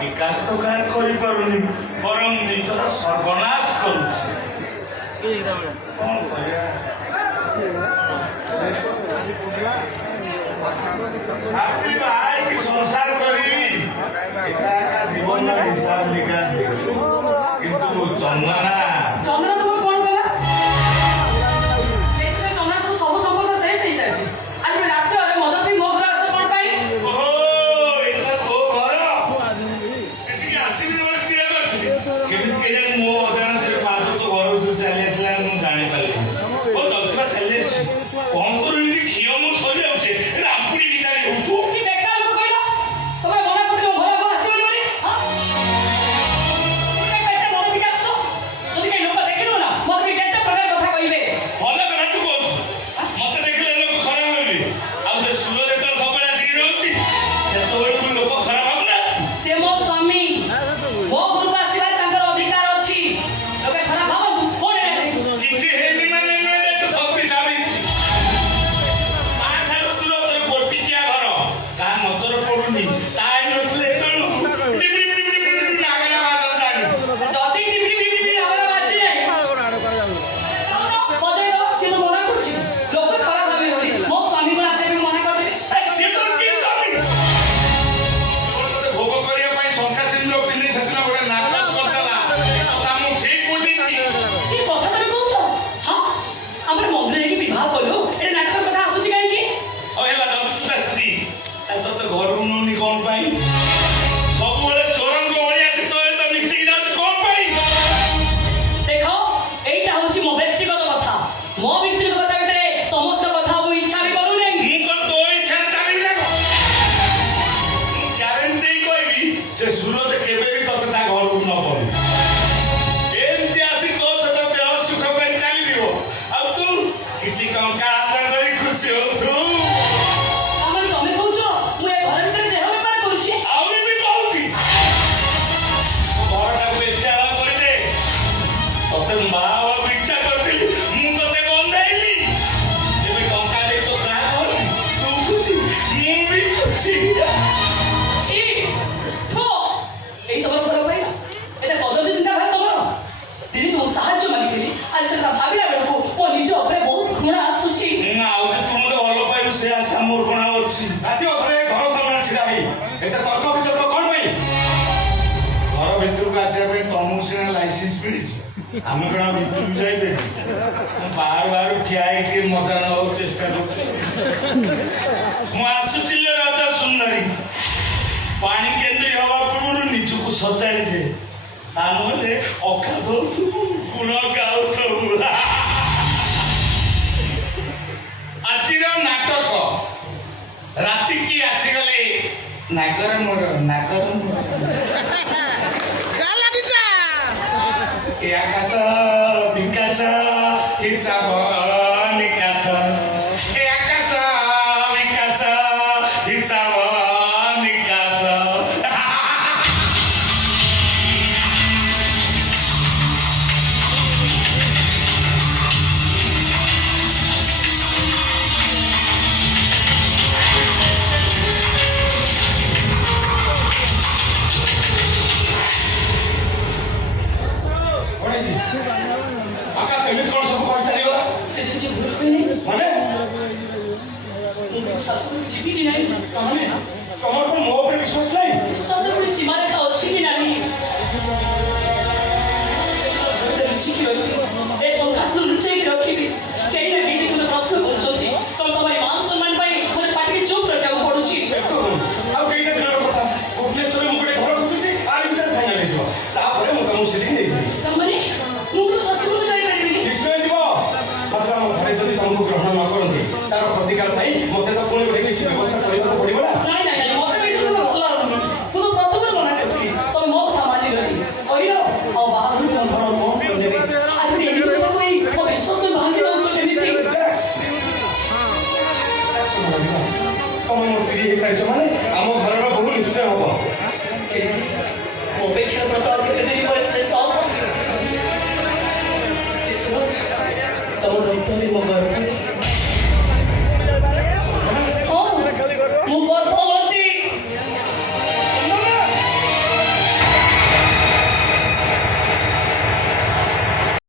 ବିକାଶ ତ କାହିଁ କରିପାରୁନି, ବରଂ ନିଜର ସର୍ବନାଶ କରୁଛି। କ'ଣ କରିବା? ଭାବିଲି ବାହାରିକି ସଂସାର କରିବି, ଏକା ଏକା ଜୀବନର ହିସାବ ନିକାଶ କିନ୍ତୁ ଚନ୍ଦନା ଚନ୍ଦନ ତୁମର କଣ କଲା? ସେଥିରେ ଚନ୍ଦନ ସବୁ ସମ୍ପର୍କ ଶେଷ ହେଇସାରିଛି। ଆଜି ରାତିରେ ମଦ ପିଇ ମୋ ଘରେ ଆସ କଣ ପାଇଁ? ଓହୋ, ଏଇଟା ତୋ ଘର? ଏଠିକି ଆସିବି ବୋଲି କ୍ଲିୟର ଅଛି। କେମିତି କେଜାଣି ମୋ ଅଜାଣତରେ ପାଦ ତୋ ଘରକୁ ତୁ ଚାଲି ଆସିଲା ମୁଁ ଜାଣିପାରିଲିନି। ଓ ଜଲ୍ଦି ଚାଲି ଆସିଛି, କଣ କରୁନି କ୍ଷୀର ମୁଁ ସରିଯାଉଛି, ଏଟା ଆମ୍ପୁଡ଼ି ଭିତରେ ହଉଛୁ। କି ବେକାର ଲୋକ କହିଲ? ତମେ ମନା କରୁଥିଲ ମୋ ଘରକୁ ଆସିବନି ବୋଲି? ତୁମେ କେତେ ମଦ ପିଇ ଆସ? ଯଦି କେହି ଲୋକ ଦେଖିବ ନା ମଦ ପିଇ କେତେ ପ୍ରକାର କଥା କହିବେ। ଭଲ କଥା ତୁ କହୁଛୁ, ମତେ ଦେଖିଲେ ଲୋକ ଖରାପ ଭାବିବେ। ଆଉ ସେ ସୁର ଯେତେବେଳେ ସବୁବେଳେ ଆସିକି ରହୁଛି ସେତେବେଳକୁ ଲୋକ ଖରାପ ଭାବୁନାହାନ୍ତି। ସେ ମୋ ସ୍ୱାମୀ, ମୋ ଘରକୁ ଆସିବା ତାଙ୍କର ଅଧିକାର ଅଛି। ଲୋକେ ଖରାପ ଭାବନ୍ତୁ, କଣ ହେଲା ସେ? କିଛି ହେଇନି ମାନେ ନୁହେଁ, ତୁ ସବୁ ସାବିତ୍ରୀ। ମା ଠାରୁ ଦୂର ତୋର ଗୋଟିକିଆ ଘର, କାହା ନଜର ପଡୁନି, ତା ନଥିଲେ ଏତେବେଳକୁ ନାଗରା ବାଜନ୍ତାଣି। ଯଦି ଟିଭି ଆମର ବାଜିଲେ ବଜେଇ ଦବ, କିନ୍ତୁ ମନା କରୁଛି ଲୋକ ଖରାପ ଭାବିବେ ବୋଲି। ମୋ ସ୍ୱାମୀକୁ ଆସିବା ପାଇଁ ମନା କରିଦେବି। ସିଏ ତୋର କି ସ୍ୱାମୀ? ତୋତେ ଭୋଗ କରିବା ପାଇଁ ଶଙ୍ଖା ସିନ୍ଦୁର ପିନ୍ଧି ସେଦିନ ଗୋଟେ ନାଟକ କରିଦେଲା, କଥା ମୁଁ ଠିକ ବୁଝିଛି। କି କଥା ତମେ କହୁଛ? ହଁ, ଆମର ମନ୍ଦିର ହେଇକି ବିବାହ କଲୁ, ଏଠି ନାଟକ କଥା ଆସୁଛି କାହିଁକି? ଆଉ ହେଲା ଯଦି ତୁ ତା ସ୍ତ୍ରୀ, ଆଉ ତୋତେ ଘରକୁ ନଉନି କଣ ପାଇଁ? ସବୁବେଳେ ଚୋରଙ୍କ ଭଳି ଆସି ତୋ ସହିତ ମିଶିକି ଯାଉଛି କଣ ପାଇଁ? ଦେଖ, ଏଇଟା ହଉଛି ମୋ ବ୍ୟକ୍ତିଗତ କଥା। ମୋ ବ୍ୟକ୍ତିଗତ କଥା ଭିତରେ ତମ ସହ କଥା ହବାକୁ ଇଚ୍ଛା ବି କରୁନାହିଁ। ମୁଁ କଣ ତୋ ଇଚ୍ଛାରେ ଚାଲିବି ନା କଣ? ମୁଁ ଗ୍ୟାରେଣ୍ଟି ଦେଇ କହିବି ସେ ସୁରଜ କେବେ ବି ତୋତେ ତା ଘରକୁ ନ ପଡୁ। ଏମିତି ଆସି ତୋ ସହିତ ଦେହ ସୁଖ ପାଇଁ ଚାଲିଯିବ, ଆଉ ତୁ କିଛି ଟଙ୍କା ହାତରେ ଧରି ଖୁସି ହଉଥୁ। ଆମର ତମେ କହୁଛ ମୁଁ ଏ ଘର ଭିତରେ ଦେହ ବେପାର କରୁଛି? ଆହୁରି ବି କହୁଛି, ଘରଟାକୁ ବେଶ୍ୟାଳ କରିଦେ। ତତେ ମା ହବାକୁ ଇଚ୍ଛା କରିଥିଲି, ମୁଁ ତତେ ବନ୍ଧାଇଲି। ଏବେ ଟଙ୍କା ଦେଇ ତୋ ଗାଁ ଘରକୁ ତୁ ଖୁସି, ମୁଁ ବି ଖୁସି। छी! ଥୁ! ଏଇ ତମର ଘର ପାଇଲା? ଏଟା କଦର୍ଯ୍ୟ ଚିନ୍ତାଧାରା ତମର? ଦିନେ ମୁଁ ସାହାଯ୍ୟ ମାଗିଥିଲି, ଆଜି ସେଟା ଭାବିଲା ବେଳକୁ ମୋ ନିଜ ଉପରେ ବହୁତ ଘୃଣା ଆସୁଛି। ଆଉ ଯେ ତୁ ମତେ ଭଲ ପାଇବୁ ସେ ଆଶା ମୋର କଣ ଆଉ ଅଛି? ରାତି ଅଧରେ ଘର ସାମ୍ନାରେ ଛିଡ଼ା ହେଇ ଏତେ ତର୍କ ବିତର୍କ କଣ ପାଇଁ? ଘର ଭିତରକୁ ଆସିବା ପାଇଁ ତମକୁ ସିନା ଲାଇସେନ୍ସ ମିଳିଛି, ଆମେ କଣ ଆଉ ଭିତରକୁ ଯାଇପାରିବୁ? ବାହାରୁ ବାହାରୁ ଠିଆ ହେଇକି ମଜା ନେବାକୁ ଚେଷ୍ଟା କରୁଛୁ। ମୁଁ ଆସୁଛି ଲୋ ରାଜା ସୁନ୍ଦରୀ, ପାଣି କେନ୍ଦ୍ରୀ ହବା ପୂର୍ବରୁ ନିଜକୁ ସଜାଡ଼ି ଦେ, ତା ନହେଲେ ଅଖା ଦଉଥିବୁ ଗୁଣ ଗାଉଥିବୁ। ଆଜିର ନାଟକ ରାତିକି ଆସିଗଲେ ନାଗର ମୋର ନାଗର ମୋର ଏ ଆକାଶ ବିକାଶ ହିସାବ ନିକାଶ, ଏ ଆକାଶ ବିକାଶ ହିସାବ ନିକାଶ। ଗଣେଶୀ, ଆକାଶ ଏମିତି କଣ ସବୁ କରି ଚାଲିଗଲା? ସେ କିଛି ଭୁଲ ହୁଏନି। ମାନେ ମୁଁ ଶାଶୁଘରକୁ ଯିବିନି ନାହିଁ। ତାହେଲେ ତମର କଣ ମୋ ଉପରେ ବିଶ୍ୱାସ ନାହିଁ? ବିଶ୍ୱାସର ଗୋଟେ ସୀମାରେଖା ଅଛି କି ନାହିଁ? ଲୁଚିକି ରହିବି, ଏ ସଂଘାସରୁ ଲୁଚେଇକି ରଖିବି। କେହି ନା କେହି ମୋତେ ପ୍ରଶ୍ନ କରୁଛନ୍ତି, ତମେ ତମ ମାନ ସମ୍ମାନ ପାଇଁ ମୋତେ ପାଟିକି ଚୁପ୍ ରଖିବାକୁ ପଡୁଛି। ବ୍ୟସ୍ତ ହୁଅନି, ଆଉ କେଇଟା ଦିନର କଥା। ଭୁବନେଶ୍ୱରରେ ମୁଁ ଗୋଟେ ଘର ଖୋଜୁଛି, ଆରି ଭିତରେ ଫାଇନାଲ ହେଇଯିବ। ତାପରେ ମୁଁ ତମକୁ ସେଠିକି ନେଇଯିବି। ତାମାନେ ମୁଁ ମୋ ଶାଶୁଘରକୁ ଯାଇପାରିବିନି? ନିଶ୍ଚୟ ଯିବ। ମାତ୍ର ଆମ ଘରେ ଯଦି ତମକୁ ଗ୍ରହଣ ନ କରନ୍ତି, ତାର ପ୍ରତିକାର ପାଇଁ ମତେ ତ ପୁଣି ଗୋଟେ କିଛି ବ୍ୟବସ୍ଥା କରିବାକୁ ପଡିବ ନା। ନାଇଁ ନାଇଁ ନାଇଁ, ମତେ କିଛି ଭଲ ଲାଗୁନି। ମୁଁ ତ ପ୍ରଥମେ ମନା କରୁଥିଲି, ତମେ ମୋ କଥା ମାନିଲନି। କହିଲ ଆଉ ବାହାଘର ବନ୍ଧନ କଣ କରିଦେବେ? ଆଜି ଏମିତି କଥା କହି ମୋ ବିଶ୍ୱାସ ଭାଙ୍ଗି ଦଉଛ କେମିତି? ତମେ ମୋ ସ୍ତ୍ରୀ ହେଇସାରିଛ ମାନେ ଆମ ଘରର ବହୁ ନିଶ୍ଚୟ ହବ। ମୋ ଅପେକ୍ଷାର ବ୍ରତ ଆଉ କେତେ ଦିନ ପରେ ଶେଷ? ସୁରଜ, ତମ ରକ୍ତ ବି ମୋ ଗର୍ବ।